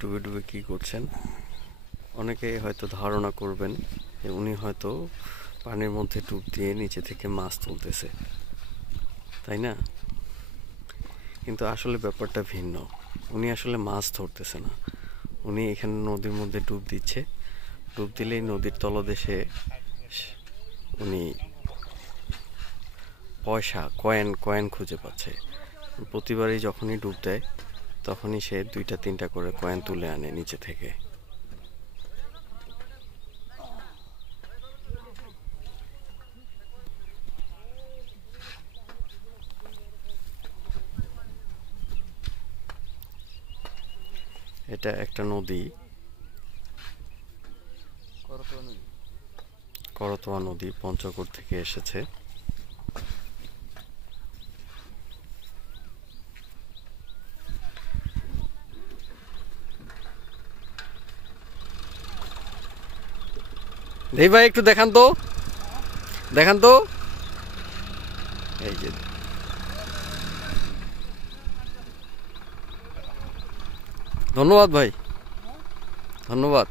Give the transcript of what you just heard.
ডুবে ডুবে কি করছেন? অনেকে হয়তো ধারণা করবেন যে উনি হয়তো পানির মধ্যে ডুব দিয়ে নিচে থেকে মাছ তুলতেছে, তাই না? কিন্তু আসলে ব্যাপারটা ভিন্ন। উনি আসলে মাছ ধরতেছে না, উনি এখানে নদীর মধ্যে ডুব দিচ্ছে। ডুব দিলেই নদীর তলদেশে উনি পয়সা, কয়েন কয়েন খুঁজে পাচ্ছে। প্রতিবারই যখনই ডুব দেয় তখনই সে 2-3টা করে কয়েন তুলে আনে নিচে থেকে। এটা একটা নদী, করতোয়া নদী, পঞ্চগড় থেকে এসেছে। দেই ভাই, একটু দেখান তো, দেখান তো। এই যে, ধন্যবাদ ভাই, ধন্যবাদ।